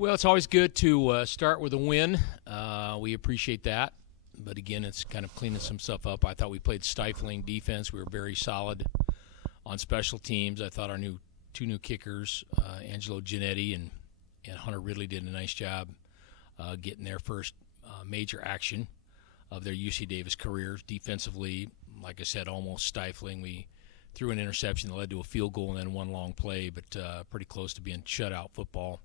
Well, it's always good to start with a win. We appreciate that. But again, it's kind of cleaning some stuff up. I thought we played stifling defense. We were very solid on special teams. I thought our two new kickers, Angelo Giannetti and Hunter Ridley, did a nice job getting their first major action of their UC Davis careers. Defensively, like I said, almost stifling. We threw an interception that led to a field goal and then one long play, but pretty close to being shutout football.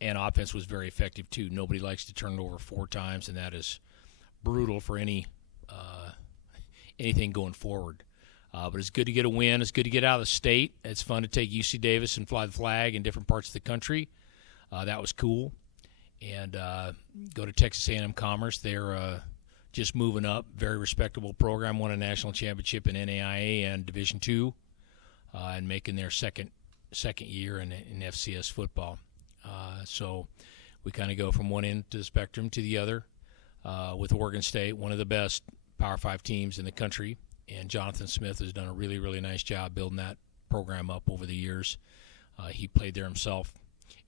And offense was very effective, too. Nobody likes to turn it over 4 times, and that is brutal for anything going forward. But it's good to get a win. It's good to get out of the state. It's fun to take UC Davis and fly the flag in different parts of the country. That was cool. And go to Texas A&M Commerce. They're just moving up. Very respectable program. Won a national championship in NAIA and Division II, and making their second year in FCS football. So we kind of go from one end of the spectrum to the other with Oregon State, one of the best Power 5 teams in the country. And Jonathan Smith has done a really, really nice job building that program up over the years. He played there himself.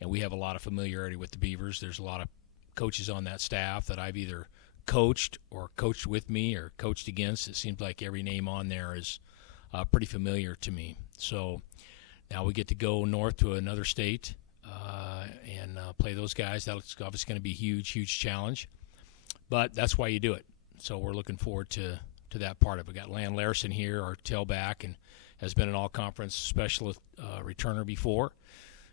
And we have a lot of familiarity with the Beavers. There's a lot of coaches on that staff that I've either coached or coached with me or coached against. It seems like every name on there is pretty familiar to me. So now we get to go north to another state and play those guys. That's obviously going to be a huge, huge challenge. But that's why you do it. So we're looking forward to that part of it. We got Lan Larison here, our tailback, and has been an all-conference specialist returner before.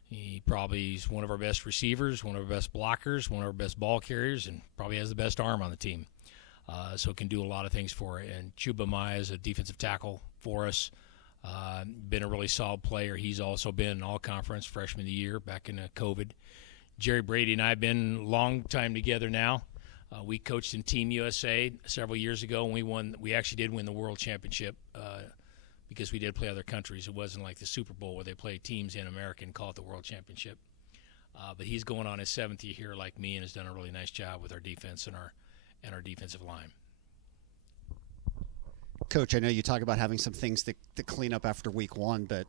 He probably is one of our best receivers, one of our best blockers, one of our best ball carriers, and probably has the best arm on the team. So can do a lot of things for it. And Chubba Maae is a defensive tackle for us. Been a really solid player. He's also been an all-conference freshman of the year back in COVID. Jerry Brady and I have been a long time together now. We coached in Team USA several years ago, and we actually did win the World Championship because we did play other countries. It wasn't like the Super Bowl where they play teams in America and call it the World Championship. But he's going on his 7th year here like me and has done a really nice job with our defense and our defensive line. Coach, I know you talk about having some things to clean up after week 1, but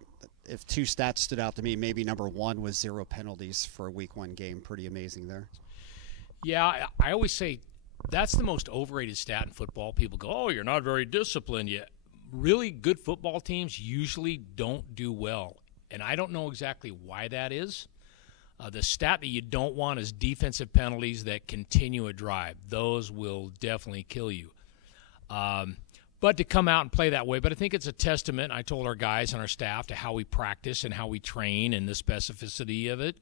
if 2 stats stood out to me, maybe number 1 was 0 penalties for a week 1 game. Pretty amazing there. Yeah, I always say that's the most overrated stat in football. People go, oh, you're not very disciplined yet. Really good football teams usually don't do well, and I don't know exactly why that is. The stat that you don't want is defensive penalties that continue a drive. Those will definitely kill you. But to come out and play that way, but I think it's a testament, I told our guys and our staff, to how we practice and how we train and the specificity of it.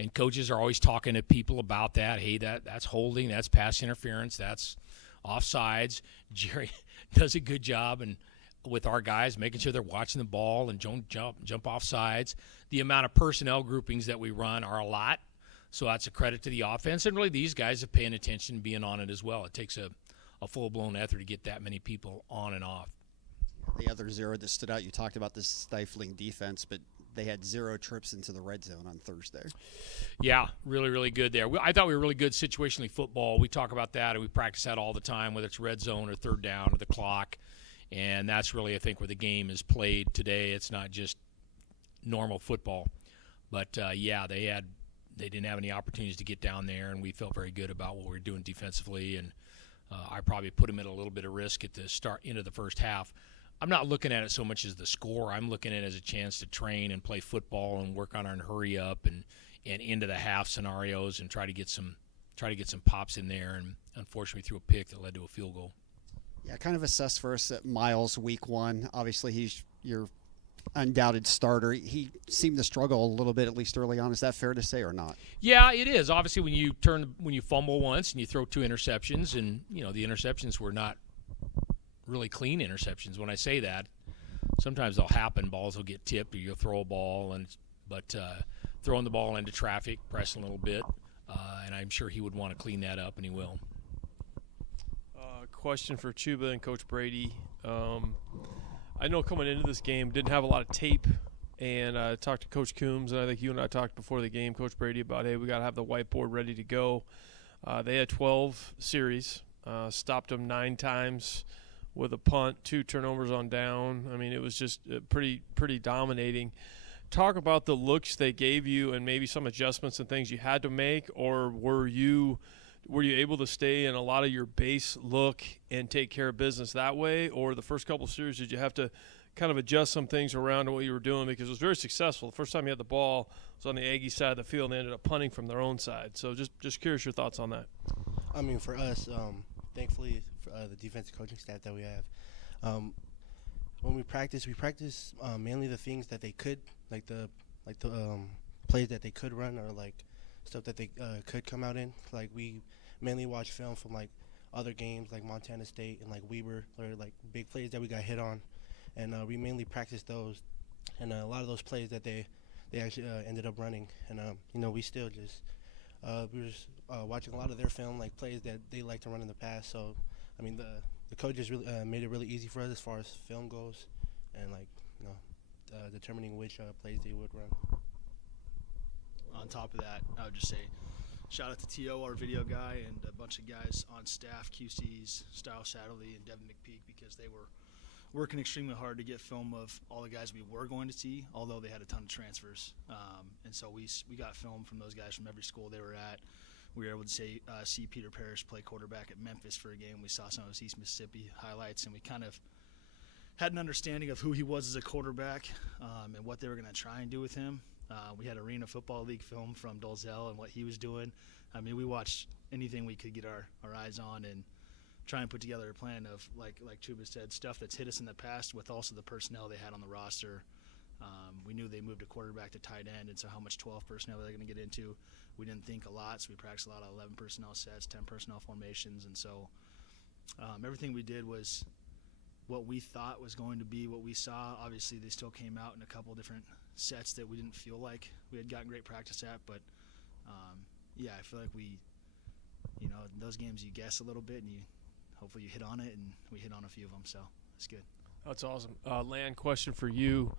And coaches are always talking to people about that. Hey, that's holding, that's pass interference, that's offsides. Jerry does a good job and with our guys, making sure they're watching the ball and don't jump off sides. The amount of personnel groupings that we run are a lot, so that's a credit to the offense. And really these guys are paying attention and being on it as well. It takes a full-blown effort to get that many people on and off. The other 0 that stood out, you talked about this stifling defense, but they had 0 trips into the red zone on Thursday. Yeah, really, really good there. I thought we were really good situationally football. We talk about that, and we practice that all the time, whether it's red zone or third down or the clock. And that's really, I think, where the game is played today. It's not just normal football. But, yeah, they didn't have any opportunities to get down there, and we felt very good about what we were doing defensively. And I probably put them at a little bit of risk at the end of the first half. I'm not looking at it so much as the score. I'm looking at it as a chance to train and play football and work on our hurry up and into the half scenarios and try to get some pops in there. And unfortunately, threw a pick that led to a field goal. Yeah, kind of assess for us at Miles week 1. Obviously, he's your undoubted starter. He seemed to struggle a little bit, at least early on. Is that fair to say or not? Yeah, it is. Obviously, when you fumble once and you throw 2 interceptions, and the interceptions were not really clean interceptions. When I say that, sometimes they'll happen. Balls will get tipped, or you'll throw a ball, but throwing the ball into traffic, pressing a little bit, and I'm sure he would want to clean that up, and he will. Question for Chubba and Coach Brady. I know coming into this game, didn't have a lot of tape, and I talked to Coach Coombs, and I think you and I talked before the game, Coach Brady, about, hey, we got to have the whiteboard ready to go. They had 12 series, stopped them 9 times with a punt, 2 turnovers on down. I mean, it was just pretty dominating. talk about the looks they gave you and maybe some adjustments and things you had to make, or were you able to stay in a lot of your base look and take care of business that way? Or the first couple of series, did you have to kind of adjust some things around to what you were doing? Because it was very successful. The first time you had the ball was on the Aggie side of the field, and they ended up punting from their own side. So just curious your thoughts on that. I mean, for us, thankfully, for the defensive coaching staff that we have, when we practice mainly the things that they could, like the plays that they could run, or like stuff that they could come out in. Like, we mainly watch film from like other games, like Montana State and like Weber, or like big plays that we got hit on, and we mainly practice those. And a lot of those plays that they actually ended up running, and we still just we were just watching a lot of their film, like plays that they like to run in the past. So, I mean, the coaches really made it really easy for us as far as film goes, and like determining which plays they would run. On top of that, I would just say shout out to T.O., our video guy, and a bunch of guys on staff, QCs, Style Satterley and Devin McPeak, because they were working extremely hard to get film of all the guys we were going to see, although they had a ton of transfers. And so we got film from those guys from every school they were at. We were able to see Peter Parrish play quarterback at Memphis for a game. We saw some of his East Mississippi highlights, and we kind of had an understanding of who he was as a quarterback and what they were going to try and do with him. We had Arena Football League film from Dolzell and what he was doing. I mean, we watched anything we could get our eyes on and try and put together a plan of, like Chubba said, stuff that's hit us in the past with also the personnel they had on the roster. We knew they moved a quarterback to tight end, and so how much 12 personnel they're going to get into. We didn't think a lot, so we practiced a lot of 11 personnel sets, 10 personnel formations, and so everything we did was what we thought was going to be what we saw. Obviously, they still came out in a couple different sets that we didn't feel like we had gotten great practice at, but I feel like in those games you guess a little bit and hopefully you hit on it, and we hit on a few of them, so it's good. That's awesome. Lan, question for you.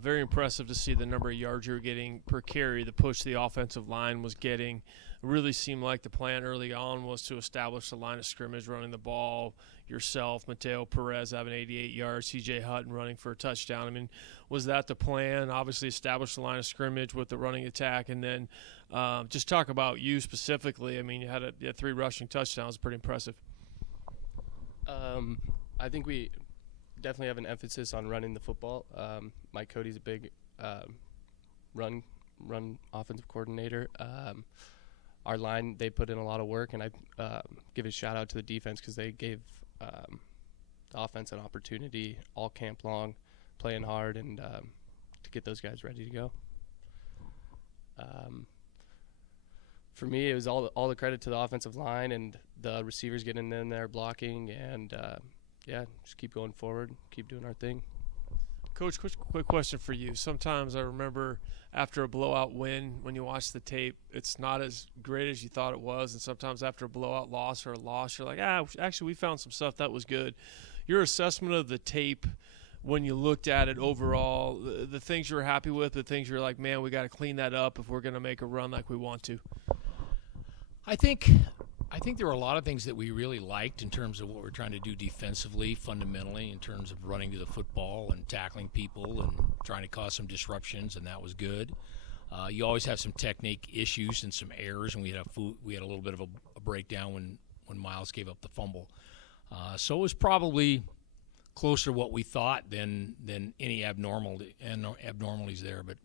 Very impressive to see the number of yards you were getting per carry, the push the offensive line was getting. It really seemed like the plan early on was to establish the line of scrimmage, running the ball, yourself, Mateo Perez having 88 yards, C.J. Hutton running for a touchdown. I mean, was that the plan? Obviously establish the line of scrimmage with the running attack, and then just talk about you specifically. I mean, you had 3 rushing touchdowns, pretty impressive. I think we definitely have an emphasis on running the football. Mike Cody's a big run offensive coordinator. Our line, they put in a lot of work, and I give a shout out to the defense because they gave the offense an opportunity all camp long, playing hard, and to get those guys ready to go. For me, it was all the credit to the offensive line and the receivers getting in there blocking, and just keep going forward, keep doing our thing. Coach, quick question for you. Sometimes I remember after a blowout win, when you watch the tape, it's not as great as you thought it was, and sometimes after a blowout loss or a loss, you're like, actually we found some stuff that was good. Your assessment of the tape when you looked at it overall, the things you were happy with, the things you're like, man, we got to clean that up if we're going to make a run like we want to. I think there were a lot of things that we really liked in terms of what we're trying to do defensively, fundamentally, in terms of running to the football and tackling people and trying to cause some disruptions, and that was good. You always have some technique issues and some errors, and we had a little bit of a breakdown when Miles gave up the fumble. So it was probably closer to what we thought than any abnormalities there. But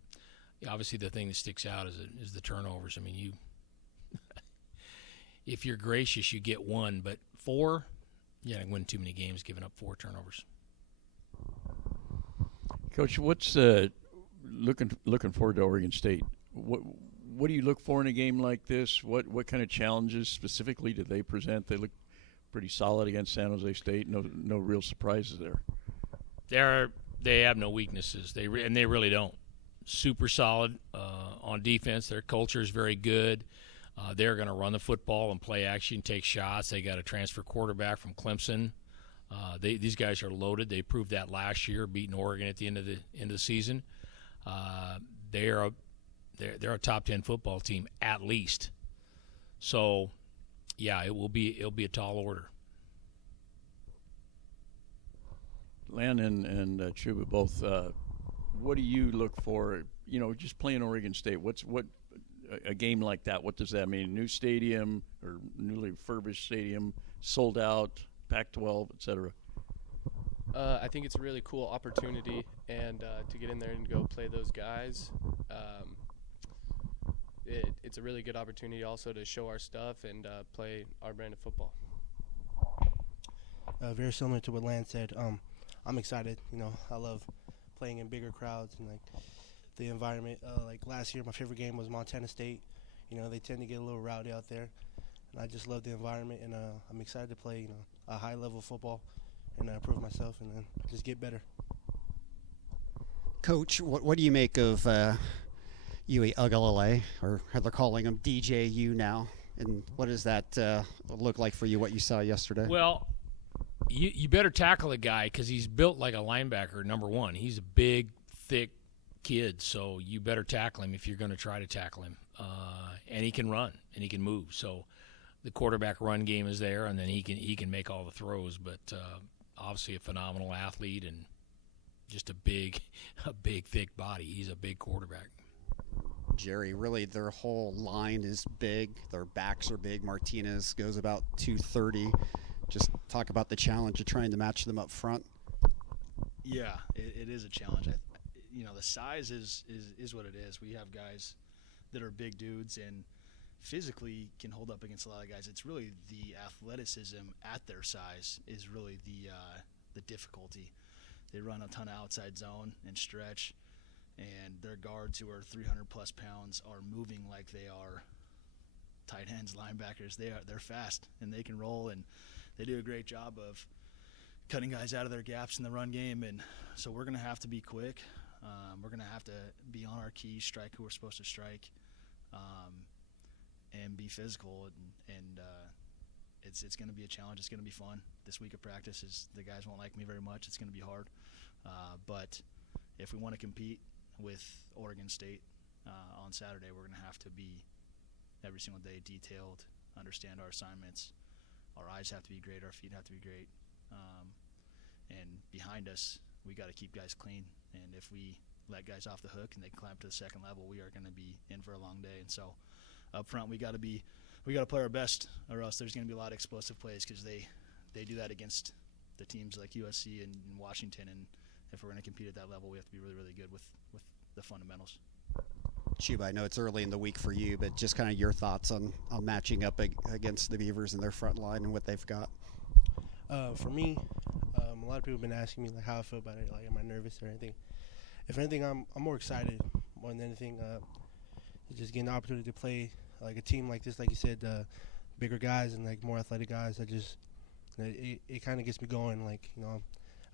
obviously the thing that sticks out is the turnovers. I mean, if you're gracious, you get 1, but 4, you don't win too many games giving up 4 turnovers. Coach, what's looking forward to Oregon State? What do you look for in a game like this? What kind of challenges specifically do they present? They look pretty solid against San Jose State. No real surprises there. They have no weaknesses. They really don't. Super solid on defense. Their culture is very good. They're going to run the football and play action, take shots. They got a transfer quarterback from Clemson. These guys are loaded. They proved that last year, beating Oregon at the end of the season. They're a top 10 football team at least. So, yeah, it'll be a tall order. Lan and Chubba both what do you look for? You know, just playing Oregon State. What a game like that? What does that mean? New stadium or newly refurbished stadium, sold out, Pac-12, etc. I think it's a really cool opportunity, and to get in there and go play those guys. It's a really good opportunity also to show our stuff and play our brand of football. Very similar to what Lan said. I'm excited. You know, I love playing in bigger crowds and like the environment. Like last year, my favorite game was Montana State. You know, they tend to get a little rowdy out there, and I just love the environment. And I'm excited to play, you know, a high level football and prove myself and then just get better. Coach, what do you make of Yui Ugalele, or how they're calling him DJU now? And what does that look like for you, what you saw yesterday? Well, you better tackle the guy because he's built like a linebacker, number one. He's a big, thick kid, so you better tackle him if you're going to try to tackle him. And he can run, and he can move. So the quarterback run game is there, and then he can make all the throws. But obviously a phenomenal athlete and just a big, thick body. He's a big quarterback. Jerry, really their whole line is big. Their backs are big. Martinez goes about 230. Just talk about the challenge of trying to match them up front. Yeah, it is a challenge. You know, the size is what it is. We have guys that are big dudes and physically can hold up against a lot of guys. It's really the athleticism at their size is really the difficulty. They run a ton of outside zone and stretch, and their guards who are 300-plus pounds are moving like they are tight ends, linebackers. They're fast, and they can roll, and they do a great job of cutting guys out of their gaps in the run game. And so we're going to have to be quick. We're going to have to be on our key, strike who we're supposed to strike, and be physical. And it's going to be a challenge. It's going to be fun. This week of practice the guys won't like me very much. It's going to be hard. But if we want to compete with Oregon State on Saturday, we're going to have to be every single day detailed, understand our assignments. Our eyes have to be great. Our feet have to be great. And behind us, we got to keep guys clean. And if we let guys off the hook and they climb to the second level, we are going to be in for a long day. And so up front, we got to play our best, or else there's going to be a lot of explosive plays because they do that against the teams like USC and Washington. And if we're going to compete at that level, we have to be really, really good with the fundamentals. Chubba, I know it's early in the week for you, but just kind of your thoughts on matching up against the Beavers and their front line and what they've got. For me, a lot of people have been asking me like how I feel about it. Like, am I nervous or anything? If anything, I'm more excited more than anything. Just getting the opportunity to play like a team like this, like you said, bigger guys and like more athletic guys. It kind of gets me going. Like, you know,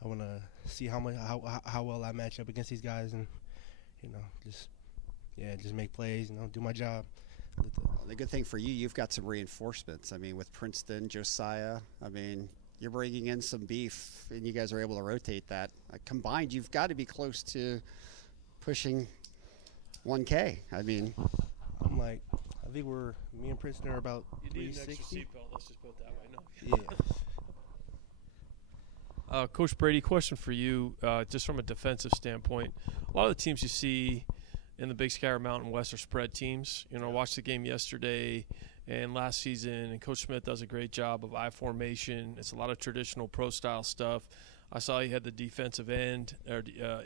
I want to see how well I match up against these guys, and you know, just make plays, you know, do my job. The good thing for you, you've got some reinforcements. I mean, with Princeton, Josiah, I mean, you're bringing in some beef, and you guys are able to rotate that. Combined, you've got to be close to pushing 1K. I mean, I'm like, I think me and Princeton are about 360. Seatbelt. Let's just put it that way. No. Yeah. Coach Brady, question for you, just from a defensive standpoint. A lot of the teams you see in the Big Sky or Mountain West are spread teams. You know, I watched the game yesterday and last season, and Coach Smith does a great job of I formation. It's a lot of traditional pro-style stuff. I saw he had the defensive end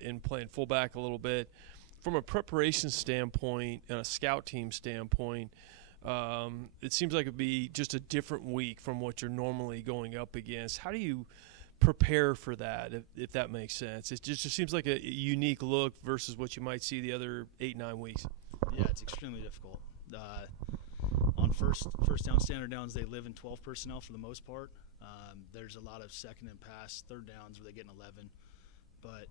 in playing fullback a little bit. From a preparation standpoint and a scout team standpoint, it seems like it would be just a different week from what you're normally going up against. How do you prepare for that, if that makes sense? It just seems like a unique look versus what you might see the other 8-9 weeks. Yeah, it's extremely difficult. On first down, standard downs, they live in 12 personnel for the most part. There's a lot of second and pass, third downs where they get an 11. But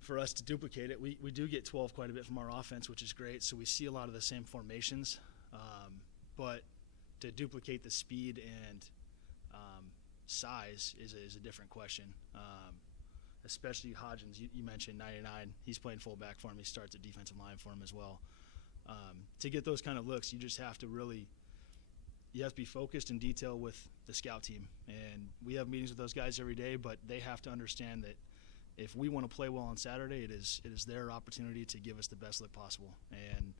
for us to duplicate it, we do get 12 quite a bit from our offense, which is great. So we see a lot of the same formations. But to duplicate the speed and size is a different question. Especially Hodgins, you mentioned 99. He's playing fullback for him. He starts at defensive line for him as well. To get those kind of looks, you just have to be focused in detail with the scout team. And we have meetings with those guys every day, but they have to understand that if we want to play well on Saturday, it is their opportunity to give us the best look possible. And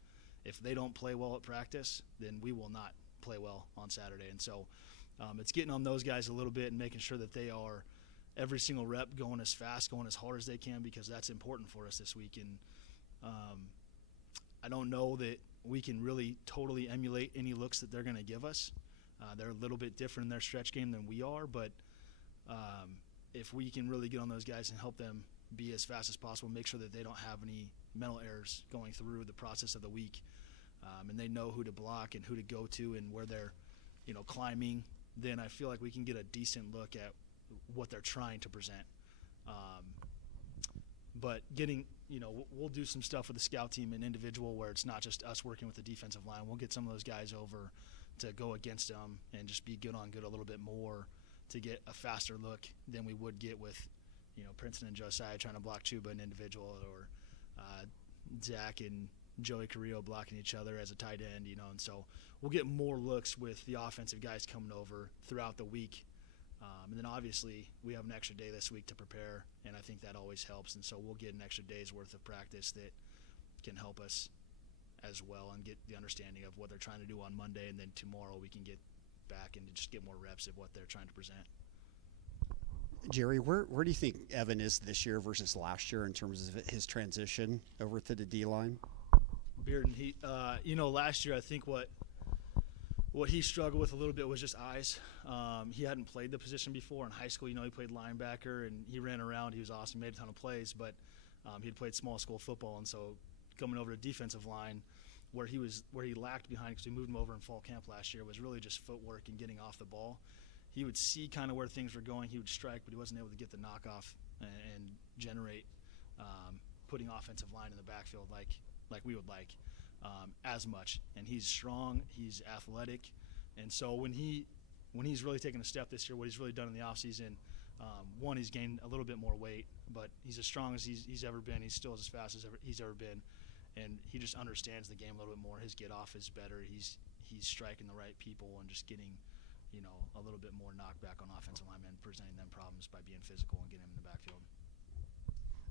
if they don't play well at practice, then we will not play well on Saturday. And so it's getting on those guys a little bit and making sure that they are every single rep going as fast, going as hard as they can, because that's important for us this week. And I don't know that we can really totally emulate any looks that they're going to give us. They're a little bit different in their stretch game than we are, but if we can really get on those guys and help them be as fast as possible, make sure that they don't have any mental errors going through the process of the week, and they know who to block and who to go to and where they're, climbing, then I feel like we can get a decent look at what they're trying to present. But getting, we'll do some stuff with the scout team and individual where it's not just us working with the defensive line. We'll get some of those guys over to go against them and just be good on good a little bit more to get a faster look than we would get with, Princeton and Josiah trying to block Chubba an individual, or Zach and Joey Carrillo blocking each other as a tight end, and so we'll get more looks with the offensive guys coming over throughout the week. And then obviously we have an extra day this week to prepare, and I think that always helps. And so we'll get an extra day's worth of practice that can help us as well and get the understanding of what they're trying to do on Monday, and then tomorrow we can get back and just get more reps of what they're trying to present. Jerry, where do you think Evan is this year versus last year in terms of his transition over to the D-line? Bearden, he, last year I think what he struggled with a little bit was just eyes. He hadn't played the position before in high school. He played linebacker and he ran around. He was awesome, made a ton of plays, but he'd played small school football, and so coming over to defensive line, where he lacked behind because we moved him over in fall camp last year, was really just footwork and getting off the ball. He would see kind of where things were going. He would strike, but he wasn't able to get the knockoff and generate putting offensive line in the backfield like we would like as much. And he's strong, he's athletic, and so when he's really taken a step this year, what he's really done in the offseason, one, he's gained a little bit more weight, but he's as strong as he's ever been. He's still as fast as he's ever been, and he just understands the game a little bit more. His get off is better. He's striking the right people and just getting a little bit more knockback on offensive linemen, presenting them problems by being physical and getting them in the backfield.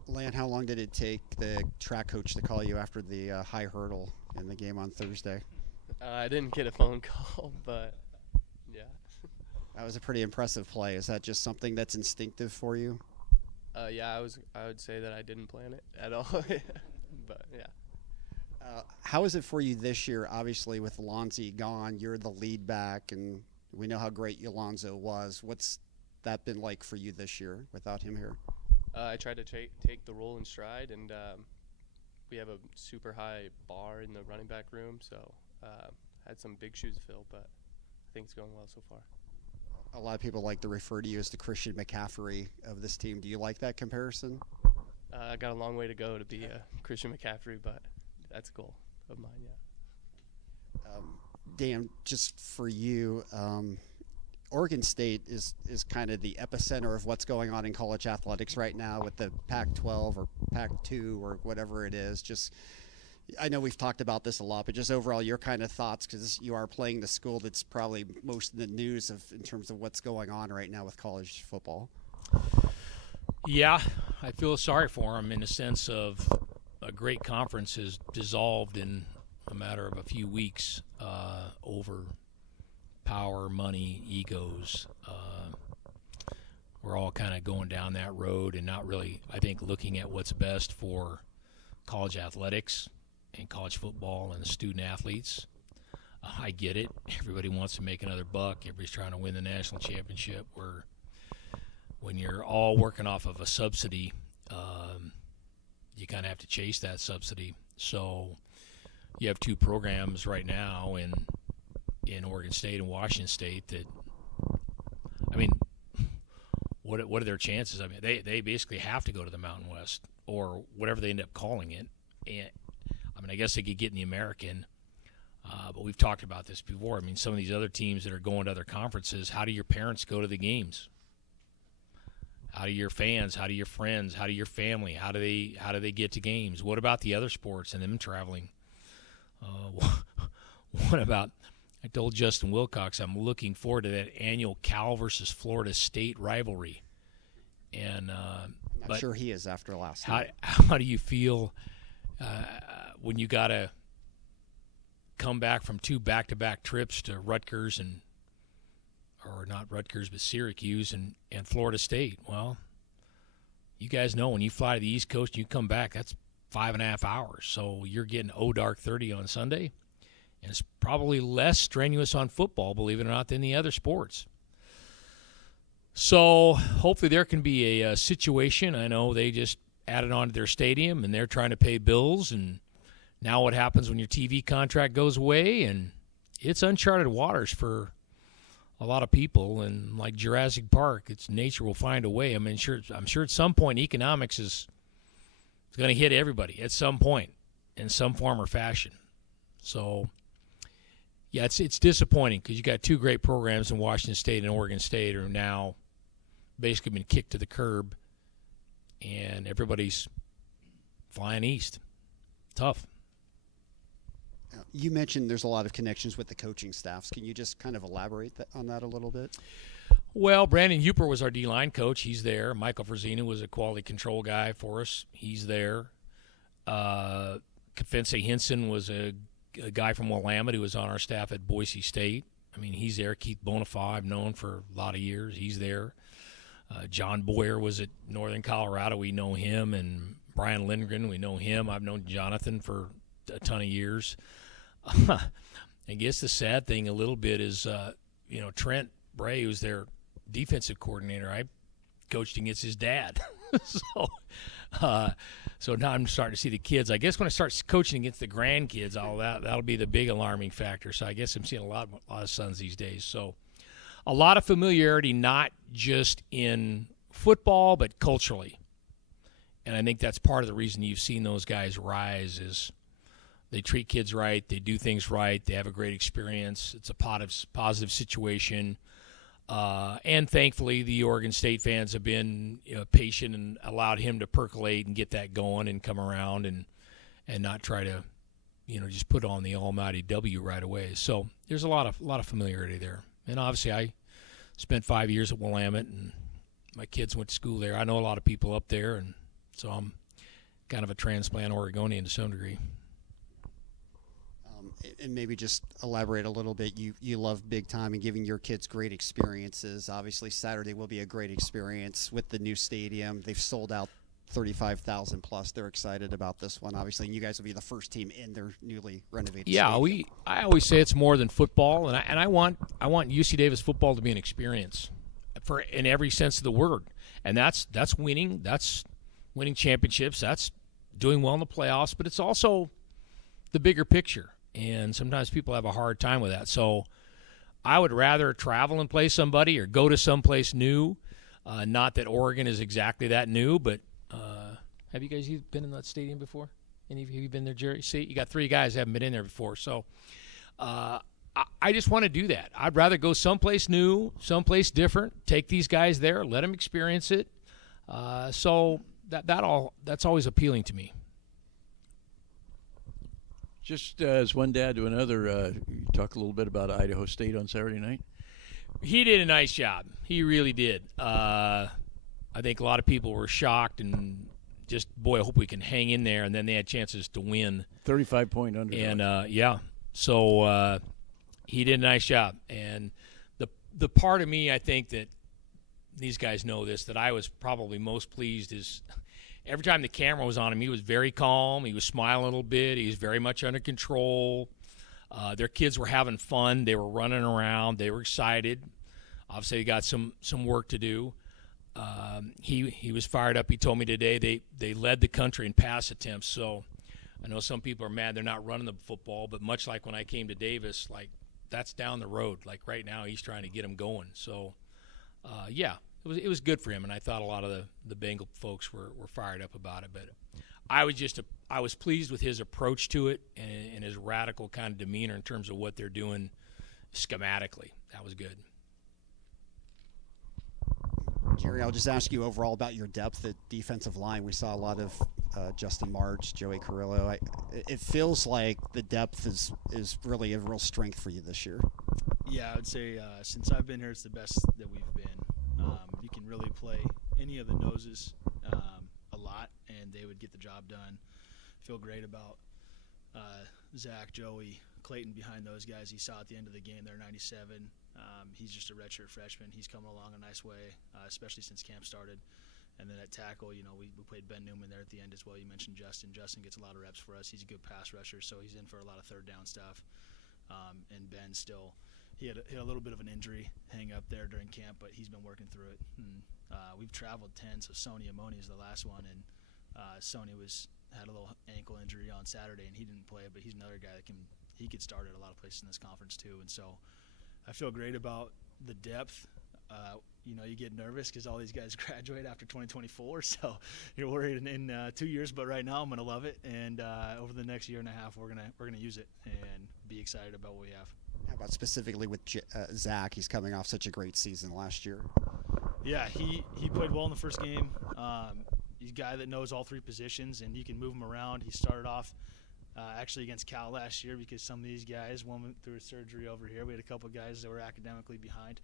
Lan, how long did it take the track coach to call you after the high hurdle in the game on Thursday? I didn't get a phone call, but yeah. That was a pretty impressive play. Is that just something that's instinctive for you? Yeah, I would say that I didn't plan it at all, but yeah. How is it for you this year? Obviously, with Lonzie gone, you're the lead back, and we know how great Alonzo was. What's that been like for you this year without him here? I tried to take the role in stride, and we have a super high bar in the running back room, so had some big shoes to fill, but I think it's going well so far. A lot of people like to refer to you as the Christian McCaffrey of this team. Do you like that comparison? I got a long way to go to be a Christian McCaffrey, but that's a goal of mine, yeah. Dan, just for you, Oregon State is kind of the epicenter of what's going on in college athletics right now with the Pac-12 or Pac-2 or whatever it is. Just, I know we've talked about this a lot, but just overall your kind of thoughts, because you are playing the school that's probably most in the news in terms of what's going on right now with college football. Yeah, I feel sorry for them in the sense of a great conference has dissolved in a matter of a few weeks over power, money, egos. We're all kind of going down that road and not really, I think, looking at what's best for college athletics and college football and the student athletes. I get it. Everybody wants to make another buck. Everybody's trying to win the national championship. When you're all working off of a subsidy, you kind of have to chase that subsidy. So you have two programs right now in Oregon State and Washington State that, I mean, what are their chances? I mean, they basically have to go to the Mountain West or whatever they end up calling it. And I mean, I guess they could get in the American, but we've talked about this before. I mean, some of these other teams that are going to other conferences, how do your parents go to the games? How do your fans? How do your friends? How do your family? How do they get to games? What about the other sports and them traveling? What about? I told Justin Wilcox I'm looking forward to that annual Cal versus Florida State rivalry, and I'm But sure he is after last how night. how do you feel when you got to come back from 2 back-to-back trips to Rutgers or not Rutgers, but Syracuse and Florida State? Well, you guys know when you fly to the East Coast and you come back, that's 5.5 hours. So you're getting dark 30 on Sunday, and it's probably less strenuous on football, believe it or not, than the other sports. So hopefully there can be a situation. I know they just added on to their stadium, and they're trying to pay bills, and now what happens when your TV contract goes away? And it's uncharted waters for a lot of people, and like Jurassic Park, it's nature will find a way. I'm sure at some point economics is going to hit everybody at some point in some form or fashion. So, yeah, it's disappointing because you got 2 great programs in Washington State and Oregon State are now basically been kicked to the curb, and everybody's flying east. Tough. You mentioned there's a lot of connections with the coaching staffs. Can you just kind of elaborate on that a little bit? Well, Brandon Huper was our D-line coach. He's there. Michael Frazina was a quality control guy for us. He's there. Kafense Hinson was a guy from Willamette who was on our staff at Boise State. I mean, he's there. Keith Bonifay, I've known for a lot of years. He's there. John Boyer was at Northern Colorado. We know him. And Brian Lindgren, we know him. I've known Jonathan for a ton of years. I guess the sad thing a little bit is, Trent Bray, who's their defensive coordinator, I coached against his dad. So now I'm starting to see the kids. I guess when I start coaching against the grandkids, that'll be the big alarming factor. So I guess I'm seeing a lot of sons these days. So a lot of familiarity, not just in football, but culturally. And I think that's part of the reason you've seen those guys rise is they treat kids right, they do things right, they have a great experience. It's a positive situation. And thankfully, the Oregon State fans have been patient and allowed him to percolate and get that going and come around and not try to, just put on the almighty W right away. So there's a lot of familiarity there. And obviously, I spent 5 years at Willamette, and my kids went to school there. I know a lot of people up there, and so I'm kind of a transplant Oregonian to some degree. And maybe just elaborate a little bit. You love big time and giving your kids great experiences. Obviously, Saturday will be a great experience with the new stadium. They've sold out 35,000 plus. They're excited about this one, obviously, and you guys will be the first team in their newly renovated stadium. I always say it's more than football, and I want UC Davis football to be an experience in every sense of the word, and that's winning. That's winning championships. That's doing well in the playoffs, but it's also the bigger picture. And sometimes people have a hard time with that. So I would rather travel and play somebody or go to someplace new. Not that Oregon is exactly that new, but have you guys been in that stadium before? Any of you have been there, Jerry? See, you got 3 guys who haven't been in there before. So I just want to do that. I'd rather go someplace new, someplace different, take these guys there, let them experience it. So that's always appealing to me. Just as one dad to another, you talk a little bit about Idaho State on Saturday night. He did a nice job. He really did. I think a lot of people were shocked and just, boy, I hope we can hang in there. And then they had chances to win. 35-point underdog. And, so he did a nice job. And the part of me, I think that these guys know this, that I was probably most pleased is – every time the camera was on him, he was very calm. He was smiling a little bit. He was very much under control. Their kids were having fun. They were running around. They were excited. Obviously, they got some work to do. He was fired up. He told me today they led the country in pass attempts. So I know some people are mad they're not running the football, but much like when I came to Davis, like that's down the road. Like right now, he's trying to get them going. So, It was good for him, and I thought a lot of the Bengal folks were fired up about it. But I was pleased with his approach to it and his radical kind of demeanor in terms of what they're doing schematically. That was good. Jerry, I'll just ask you overall about your depth at defensive line. We saw a lot of Justin March, Joey Carrillo. It feels like the depth is really a real strength for you this year. Yeah, I would say since I've been here, it's the best that we've been. You can really play any of the noses. lot, and they would get the job done. Feel great about Zach, Joey, Clayton behind those guys. He saw at the end of the game they're 97. He's just a redshirt freshman. He's coming along a nice way, especially since camp started. And then at tackle, we played Ben Newman there at the end as well. You mentioned Justin. Justin gets a lot of reps for us. He's a good pass rusher, so he's in for a lot of third down stuff. And Ben still, he had a little bit of an injury hang up there during camp, but he's been working through it. And, we've traveled 10, so Sony Amoni is the last one, and Sony had a little ankle injury on Saturday, and he didn't play, but he's another guy that he could start at a lot of places in this conference too. And so I feel great about the depth. You get nervous because all these guys graduate after 2024, so you're worried in 2 years. But right now, I'm going to love it, and over the next year and a half, we're gonna use it and be excited about what we have. How about specifically with Zach? He's coming off such a great season last year. Yeah, he played well in the first game. He's a guy that knows all three positions, and you can move him around. He started off actually against Cal last year because some of these guys, one went through a surgery over here. We had a couple of guys that were academically behind.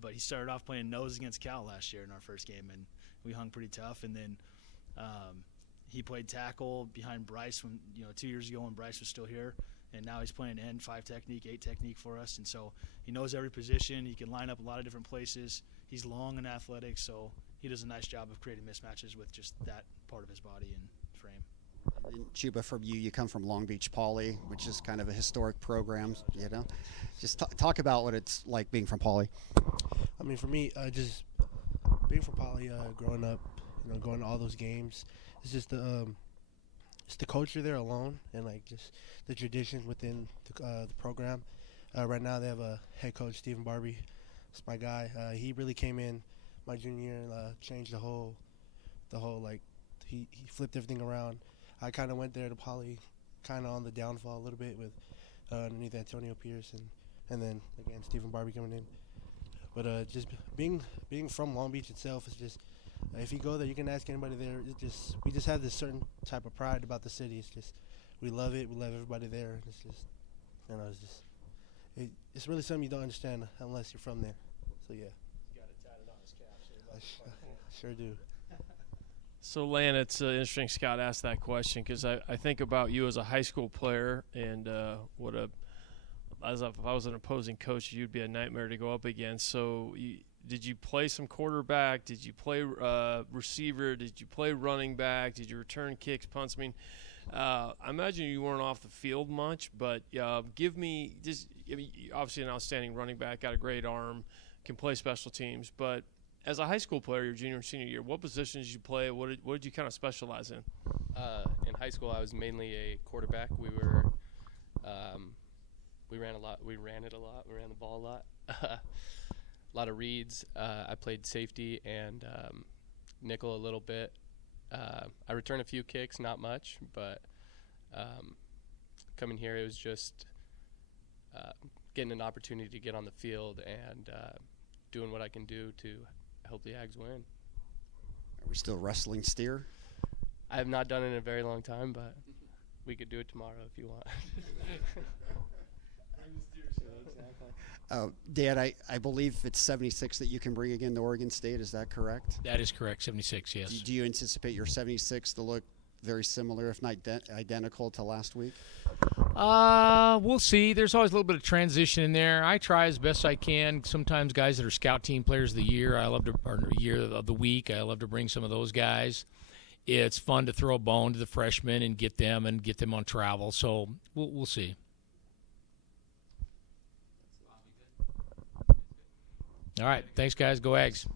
But he started off playing nose against Cal last year in our first game, and we hung pretty tough. And then he played tackle behind Bryce from 2 years ago when Bryce was still here, and now he's playing end 5 technique, 8 technique for us. And so he knows every position. He can line up a lot of different places. He's long and athletic, so he does a nice job of creating mismatches with just that part of his body and frame. And Chubba, from you come from Long Beach Poly, which is kind of a historic program, Just talk about what it's like being from Poly. I mean, for me, just being from Poly, growing up, going to all those games, it's just the culture there alone, and like just the tradition within the program. Right now, they have a head coach, Stephen Barbie. It's my guy. He really came in my junior year and changed the whole like he flipped everything around. I kind of went there to Poly, kind of on the downfall a little bit with underneath Antonio Pierce and then again Stephen Barbie coming in. But just being from Long Beach itself is just if you go there, you can ask anybody there. We just have this certain type of pride about the city. It's just we love it. We love everybody there. It's just it's really something you don't understand unless you're from there. So yeah. He's got it tatted on his calf. I sure do. So, Lan, it's interesting Scott asked that question because I think about you as a high school player and as if I was an opposing coach, you'd be a nightmare to go up against. So, did you play some quarterback? Did you play receiver? Did you play running back? Did you return kicks, punts? I mean, I imagine you weren't off the field much, but give me just obviously an outstanding running back, got a great arm, can play special teams, but as a high school player, your junior and senior year, what positions did you play? What did you kind of specialize in? In high school, I was mainly a quarterback. We ran a lot. We ran it a lot. We ran the ball a lot. A lot of reads. I played safety and nickel a little bit. I returned a few kicks, not much, but coming here, it was just getting an opportunity to get on the field and doing what I can do to help the Ags win. Are we still wrestling steer? I have not done it in a very long time, but we could do it tomorrow if you want. Dan, I believe it's 76 that you can bring again to Oregon State. Is that correct? That is correct, 76, yes. Do you anticipate your 76 to look very similar, if not identical, to last week? We'll see. There's always a little bit of transition in there. I try as best I can. Sometimes guys that are scout team players of the year, or year of the week, I love to bring some of those guys. It's fun to throw a bone to the freshmen and get them on travel. So we'll see. All right. Thanks, guys. Go Ags.